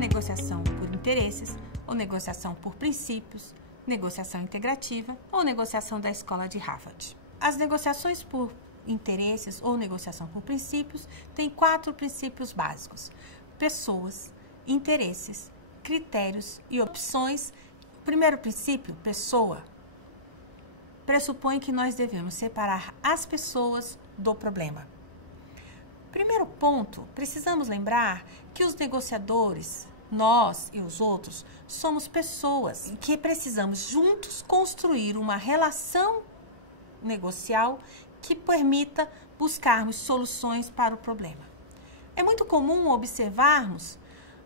negociação por interesses, ou negociação por princípios, negociação integrativa ou negociação da escola de Harvard. As negociações por interesses ou negociação por princípios têm 4 princípios básicos: pessoas, interesses, critérios e opções. O primeiro princípio, pessoa, pressupõe que nós devemos separar as pessoas do problema. Primeiro ponto, precisamos lembrar que os negociadores, nós e os outros, somos pessoas e que precisamos juntos construir uma relação negocial que permita buscarmos soluções para o problema. É muito comum observarmos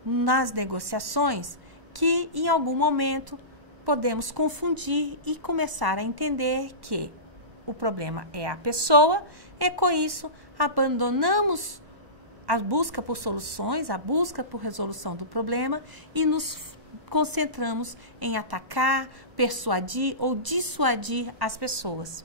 nas negociações que em algum momento podemos confundir e começar a entender que o problema é a pessoa e com isso abandonamos a busca por soluções, a busca por resolução do problema e nos concentramos em atacar, persuadir ou dissuadir as pessoas.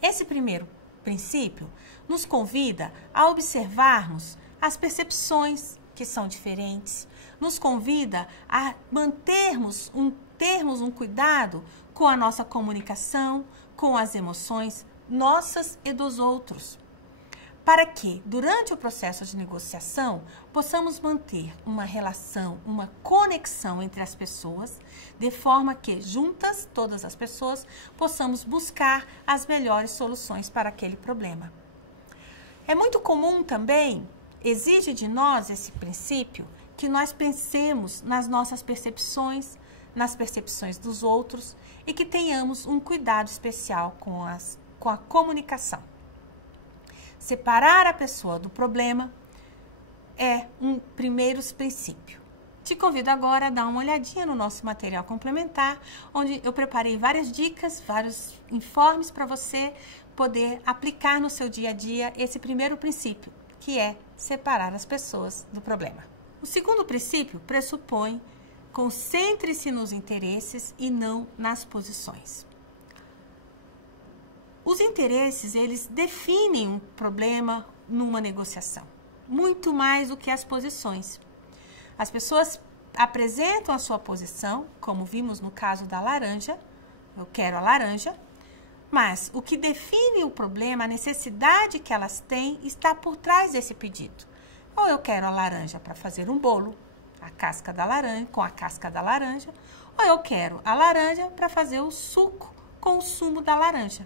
Esse primeiro princípio nos convida a observarmos as percepções que são diferentes, nos convida a termos um cuidado com a nossa comunicação, com as emoções nossas e dos outros, para que, durante o processo de negociação, possamos manter uma relação, uma conexão entre as pessoas, de forma que, juntas, todas as pessoas, possamos buscar as melhores soluções para aquele problema. É muito comum também, exige de nós esse princípio, que nós pensemos nas nossas percepções, nas percepções dos outros e que tenhamos um cuidado especial com a comunicação. Separar a pessoa do problema é um primeiro princípio. Te convido agora a dar uma olhadinha no nosso material complementar, onde eu preparei várias dicas, vários informes para você poder aplicar no seu dia a dia esse primeiro princípio, que é separar as pessoas do problema. O segundo princípio pressupõe: concentre-se nos interesses e não nas posições. Os interesses, eles definem um problema numa negociação, muito mais do que as posições. As pessoas apresentam a sua posição, como vimos no caso da laranja, eu quero a laranja, mas o que define o problema, a necessidade que elas têm, está por trás desse pedido. Ou eu quero a laranja para fazer um bolo, a casca da laranja, com a casca da laranja, ou eu quero a laranja para fazer o suco com o sumo da laranja.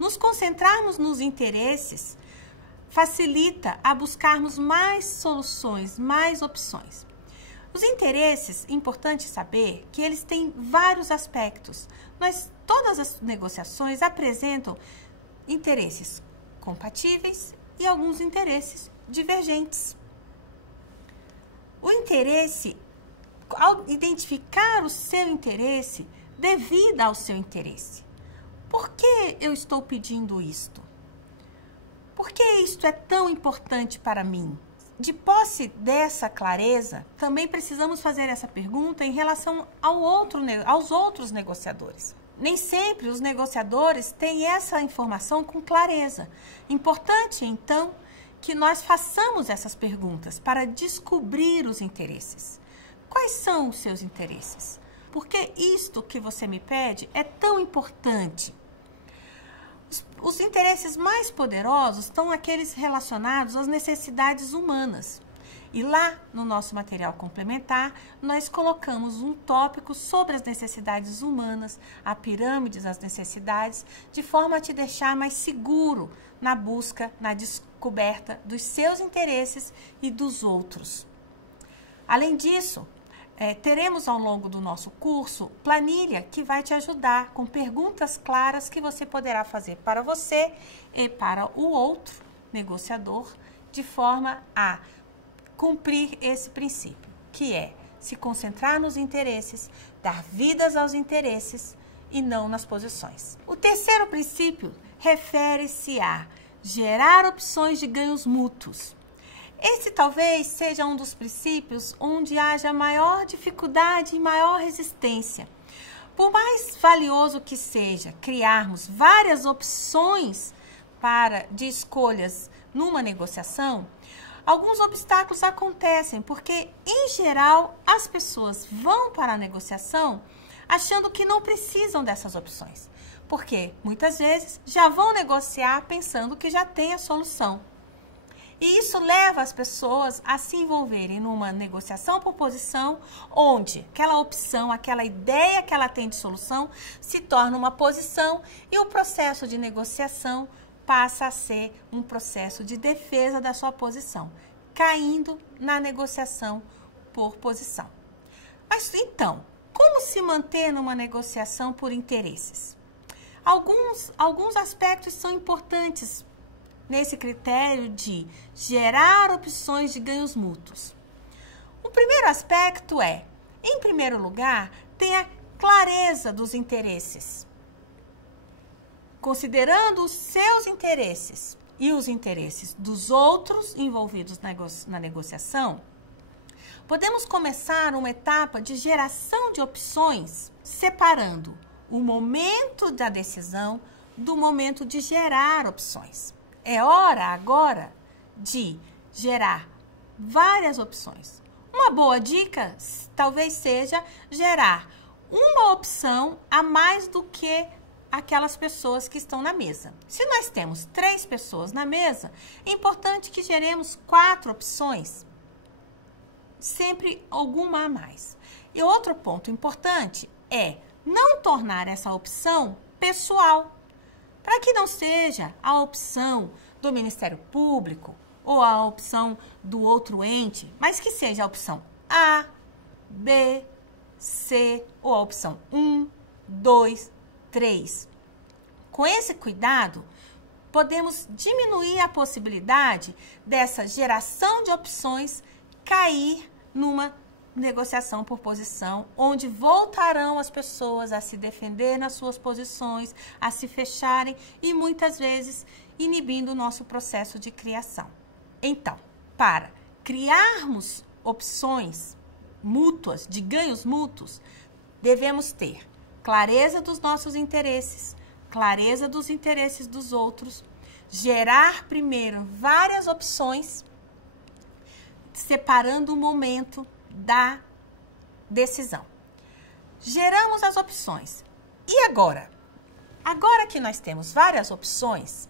Nos concentrarmos nos interesses facilita a buscarmos mais soluções, mais opções. Os interesses, é importante saber que eles têm vários aspectos, mas todas as negociações apresentam interesses compatíveis e alguns interesses divergentes. O interesse, ao identificar o seu interesse, devida ao seu interesse. Por que eu estou pedindo isto? Por que isto é tão importante para mim? De posse dessa clareza, também precisamos fazer essa pergunta em relação aos outros negociadores. Nem sempre os negociadores têm essa informação com clareza. Importante, então, que nós façamos essas perguntas para descobrir os interesses. Quais são os seus interesses? Por que isto que você me pede é tão importante? Os interesses mais poderosos estão aqueles relacionados às necessidades humanas. E lá no nosso material complementar, nós colocamos um tópico sobre as necessidades humanas, a pirâmide das necessidades, de forma a te deixar mais seguro na busca, na descoberta dos seus interesses e dos outros. Além disso, teremos ao longo do nosso curso planilha que vai te ajudar com perguntas claras que você poderá fazer para você e para o outro negociador, de forma a cumprir esse princípio, que é se concentrar nos interesses, dar vidas aos interesses e não nas posições. O terceiro princípio refere-se a gerar opções de ganhos mútuos. Esse talvez seja um dos princípios onde haja maior dificuldade e maior resistência. Por mais valioso que seja criarmos várias opções de escolhas numa negociação, alguns obstáculos acontecem, porque, em geral, as pessoas vão para a negociação achando que não precisam dessas opções. Porque, muitas vezes, já vão negociar pensando que já tem a solução. E isso leva as pessoas a se envolverem numa negociação por posição, onde aquela opção, aquela ideia que ela tem de solução, se torna uma posição e o processo de negociação passa a ser um processo de defesa da sua posição, caindo na negociação por posição. Mas então, como se manter numa negociação por interesses? Alguns aspectos são importantes nesse critério de gerar opções de ganhos mútuos. O primeiro aspecto é, em primeiro lugar, tenha clareza dos interesses. Considerando os seus interesses e os interesses dos outros envolvidos na negociação, podemos começar uma etapa de geração de opções, separando o momento da decisão do momento de gerar opções. É hora agora de gerar várias opções. Uma boa dica talvez seja gerar uma opção a mais do que aquelas pessoas que estão na mesa. Se nós temos 3 pessoas na mesa, é importante que geremos 4 opções, sempre alguma a mais. E outro ponto importante é não tornar essa opção pessoal, para que não seja a opção do Ministério Público ou a opção do outro ente, mas que seja a opção A, B, C ou a opção 1, 2, 3. Com esse cuidado, podemos diminuir a possibilidade dessa geração de opções cair numa negociação por posição, onde voltarão as pessoas a se defender nas suas posições, a se fecharem e muitas vezes inibindo o nosso processo de criação. Então, para criarmos opções mútuas, de ganhos mútuos, devemos ter clareza dos nossos interesses, clareza dos interesses dos outros, gerar primeiro várias opções, separando o momento da decisão. Geramos as opções. E agora? Agora que nós temos várias opções,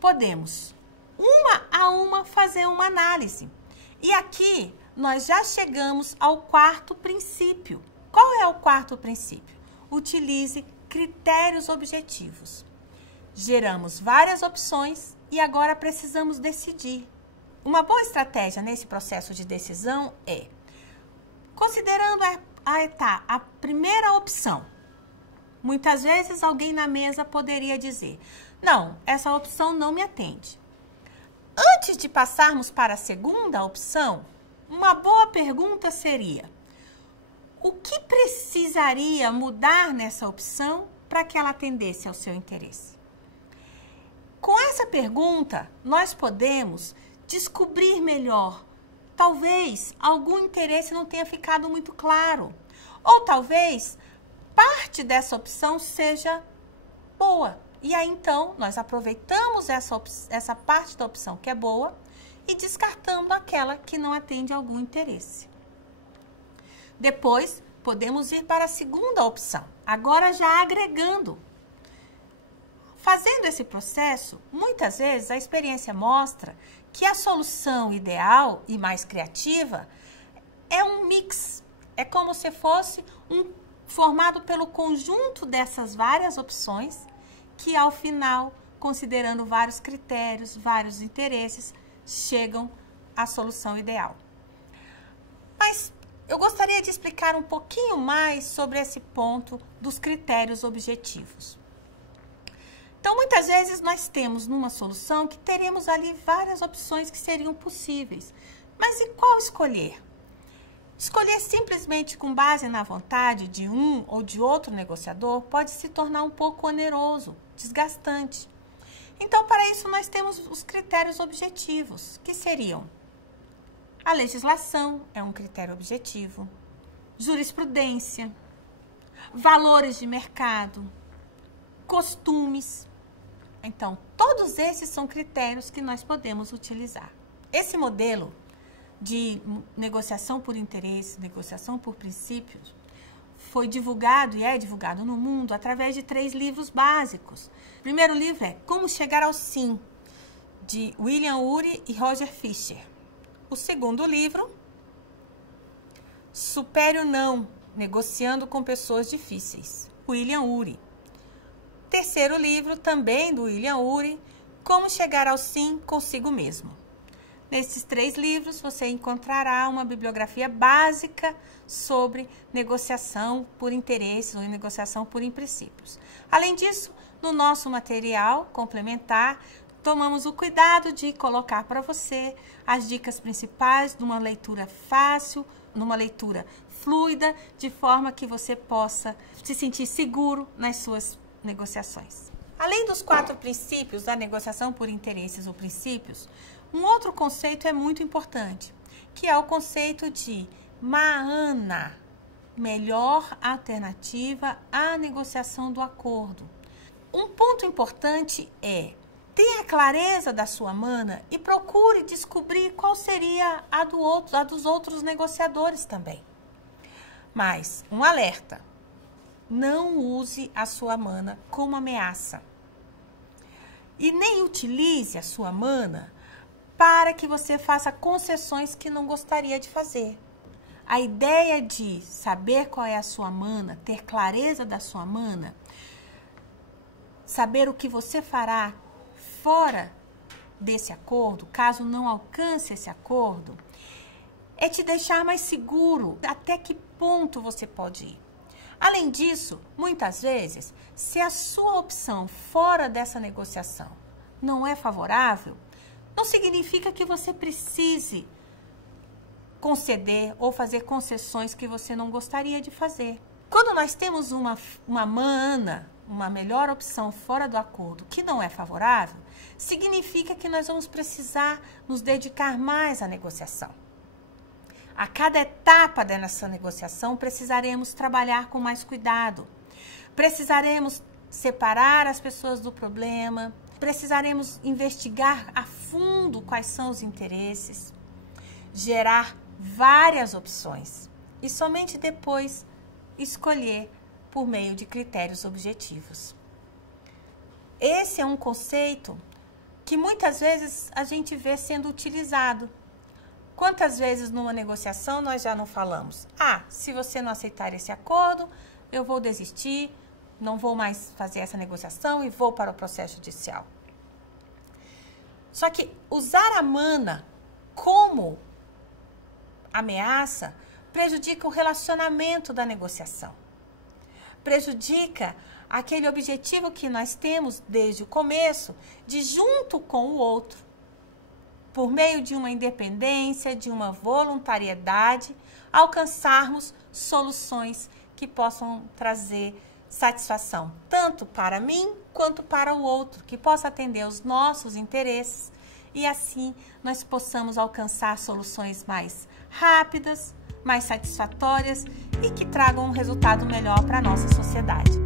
podemos, uma a uma, fazer uma análise. E aqui, nós já chegamos ao quarto princípio. Qual é o quarto princípio? Utilize critérios objetivos. Geramos várias opções e agora precisamos decidir. Uma boa estratégia nesse processo de decisão é, considerando a primeira opção, muitas vezes alguém na mesa poderia dizer, não, essa opção não me atende. Antes de passarmos para a segunda opção, uma boa pergunta seria, o que precisaria mudar nessa opção para que ela atendesse ao seu interesse? Com essa pergunta, nós podemos descobrir melhor. Talvez algum interesse não tenha ficado muito claro. Ou talvez parte dessa opção seja boa. E aí, então, nós aproveitamos essa parte da opção que é boa e descartando aquela que não atende a algum interesse. Depois, podemos ir para a segunda opção, agora já agregando. Fazendo esse processo, muitas vezes a experiência mostra que a solução ideal e mais criativa é um mix. É como se fosse formado pelo conjunto dessas várias opções que, ao final, considerando vários critérios, vários interesses, chegam à solução ideal. Mas eu gostaria de explicar um pouquinho mais sobre esse ponto dos critérios objetivos. Então, muitas vezes nós temos numa solução que teremos ali várias opções que seriam possíveis. Mas e qual escolher? Escolher simplesmente com base na vontade de um ou de outro negociador pode se tornar um pouco oneroso, desgastante. Então, para isso, nós temos os critérios objetivos, que seriam: a legislação é um critério objetivo, jurisprudência, valores de mercado, costumes. Então, todos esses são critérios que nós podemos utilizar. Esse modelo de negociação por interesse, negociação por princípios, foi divulgado e é divulgado no mundo através de 3 livros básicos. O primeiro livro é Como Chegar ao Sim, de William Ury e Roger Fisher. O segundo livro, Supere o Não, Negociando com Pessoas Difíceis, William Ury. Terceiro livro, também do William Ury, Como Chegar ao Sim Consigo Mesmo. Nesses 3 livros, você encontrará uma bibliografia básica sobre negociação por interesses ou negociação por princípios. Além disso, no nosso material complementar, tomamos o cuidado de colocar para você as dicas principais de uma leitura fácil, numa leitura fluida, de forma que você possa se sentir seguro nas suas negociações. Além dos 4 princípios da negociação por interesses ou princípios, um outro conceito é muito importante, que é o conceito de Mahana, melhor alternativa à negociação do acordo. Um ponto importante é: tenha clareza da sua mana e procure descobrir qual seria a dos outros negociadores também. Mas, um alerta: não use a sua mana como ameaça. E nem utilize a sua mana para que você faça concessões que não gostaria de fazer. A ideia de saber qual é a sua mana, ter clareza da sua mana, saber o que você fará fora desse acordo, caso não alcance esse acordo, é te deixar mais seguro até que ponto você pode ir. Além disso, muitas vezes, se a sua opção fora dessa negociação não é favorável, não significa que você precise conceder ou fazer concessões que você não gostaria de fazer. Quando nós temos uma mana, uma melhor opção fora do acordo que não é favorável, significa que nós vamos precisar nos dedicar mais à negociação. A cada etapa dessa negociação, precisaremos trabalhar com mais cuidado. Precisaremos separar as pessoas do problema, precisaremos investigar a fundo quais são os interesses, gerar várias opções e somente depois escolher por meio de critérios objetivos. Esse é um conceito que muitas vezes a gente vê sendo utilizado. Quantas vezes numa negociação nós já não falamos: se você não aceitar esse acordo, eu vou desistir, não vou mais fazer essa negociação e vou para o processo judicial. Só que usar a mana como ameaça prejudica o relacionamento da negociação. Prejudica aquele objetivo que nós temos desde o começo de, junto com o outro, por meio de uma independência, de uma voluntariedade, alcançarmos soluções que possam trazer satisfação, tanto para mim quanto para o outro, que possa atender os nossos interesses e assim nós possamos alcançar soluções mais rápidas, mais satisfatórias e que tragam um resultado melhor para a nossa sociedade.